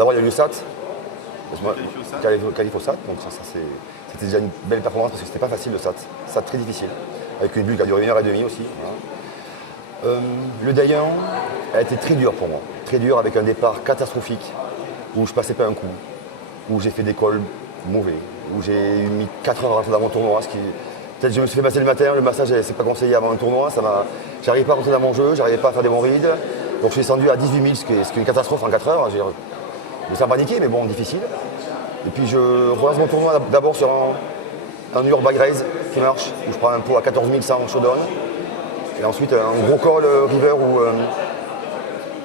D'abord, il y a eu le SAT. Qualifié au SAT. Donc c'était déjà une belle performance parce que c'était pas facile le SAT. SAT très difficile. Avec une bulle qui a duré 1h30 aussi. Voilà. Le Day 1 a été très dur pour moi. Très dur avec un départ catastrophique où je passais pas un coup, où j'ai fait des calls mauvais, où j'ai mis 4 heures à rentrer dans mon tournoi. Peut-être que je me suis fait masser le matin, le massage c'est pas conseillé avant un tournoi, j'arrivais pas à rentrer dans mon jeu, j'arrivais pas à faire des bons reads. Donc je suis descendu à 18 000, ce qui est une catastrophe en 4 heures. Je me sens paniqué, mais bon, difficile. Et puis je relance mon tournoi d'abord sur un New York bag raise qui marche, où je prends un pot à 14 100 showdown. Et ensuite un gros call river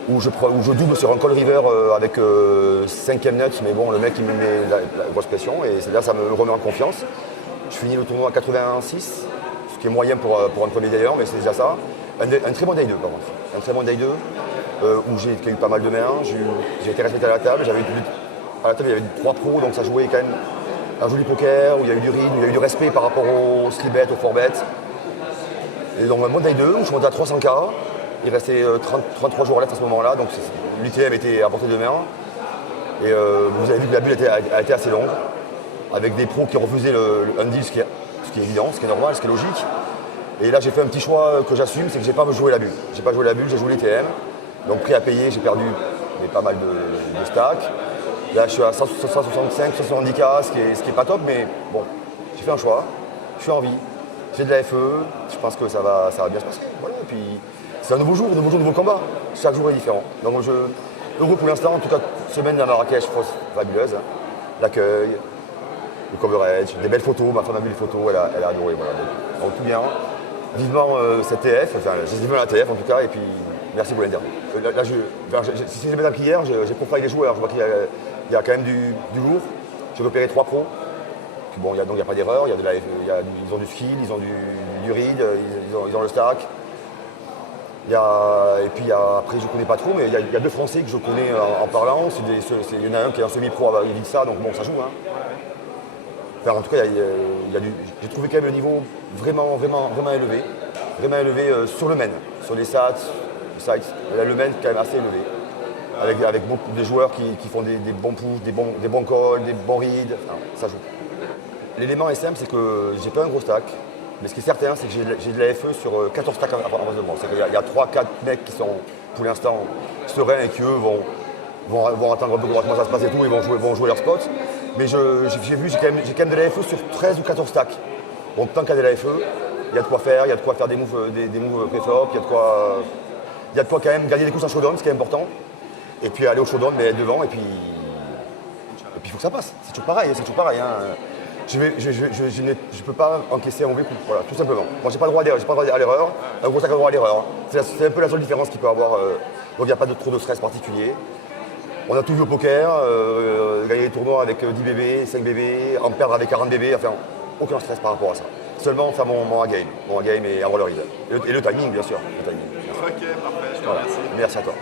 où je double sur un call river avec 5e nuts, mais bon, le mec il me met la grosse pression et là ça me remet en confiance. Je finis le tournoi à 86, ce qui est moyen pour un premier day 1, mais c'est déjà ça. Un très bon day 2 par contre. Un très bon day 2 où j'ai eu pas mal de mains, j'ai été respecté à la table. À la table il y avait 3 pros, donc ça jouait quand même un joli poker, où il y a eu du read, où il y a eu du respect par rapport au 3-bet, au 4-bet. Et donc un bon day 2 où je suis monté à 300K. Il restait 33 jours à l'est à ce moment-là, donc l'UTM était à portée de main. Et vous avez vu que la bulle a été assez longue, avec des pros qui refusaient un deal, ce qui est évident, ce qui est normal, ce qui est logique. Et là j'ai fait un petit choix que j'assume, c'est que j'ai pas joué la bulle. J'ai pas joué la bulle, j'ai joué l'UTM. Donc prix à payer, j'ai perdu pas mal de stacks. Là je suis à 165, 170K, ce qui est pas top, mais bon, j'ai fait un choix, je suis en vie, j'ai de la FE, je pense que ça va bien se passer. Voilà, et puis c'est un nouveau jour, nouveau combat. Chaque jour est différent. Donc heureux pour l'instant, en tout cas, semaine à Marrakech, fabuleuse. Hein. L'accueil, le coverage, des belles photos. Ma femme a vu les photos, elle a adoré. Voilà. Donc tout bien. Vivement cette TF, enfin, j'ai vivement la TF en tout cas, et puis merci pour l'interview. Si c'est les mêmes qu'hier, j'ai profilé les joueurs. Je vois qu'il y a quand même du lourd. J'ai repéré 3 pros. Puis bon, il n'y a pas d'erreur. Ils ont du skill, ils ont du read, ils ont le stack. Et puis après, je ne connais pas trop, mais il y a 2 Français que je connais en parlant. Il y en a un qui est un semi-pro à Ibiza, donc bon, ça joue. Hein. Enfin, en tout cas, j'ai trouvé quand même le niveau vraiment élevé. Vraiment élevé sur le main, sur les sites. Le main quand même assez élevé. Avec beaucoup de joueurs qui font des bons push, des bons calls, des bons reads. Enfin, ça joue. L'élément est simple, c'est que j'ai pas un gros stack. Mais ce qui est certain, c'est que j'ai de la FE sur 14 stacks en face de moi. C'est qu'il y a 3-4 mecs qui sont pour l'instant sereins et qui eux vont attendre un peu comment ça se passe et tout, ils vont jouer leur spot. Mais j'ai quand même de la FE sur 13 ou 14 stacks. Donc tant qu'il y a de la FE, il y a de quoi faire, il y a de quoi faire des moves pré-flop, il y a de quoi quand même gagner des coups en showdown, ce qui est important. Et puis aller au showdown, mais être devant, et puis il faut que ça passe. C'est toujours pareil. Hein. Je ne peux pas encaisser un mauvais coup, voilà, tout simplement. Moi, j'ai pas le droit à l'erreur, un gros sac a le droit à l'erreur. C'est un peu la seule différence qu'il peut avoir. Donc il n'y a pas trop de stress particulier. On a tout vu au poker, gagner des tournois avec 10 bébés, 5 bébés, en perdre avec 40 bébés, enfin, aucun stress par rapport à ça. Seulement faire mon A-game et un roller head. Et le timing, bien sûr. Le timing. Ok, parfait, je te Voilà. remercie. Merci à toi.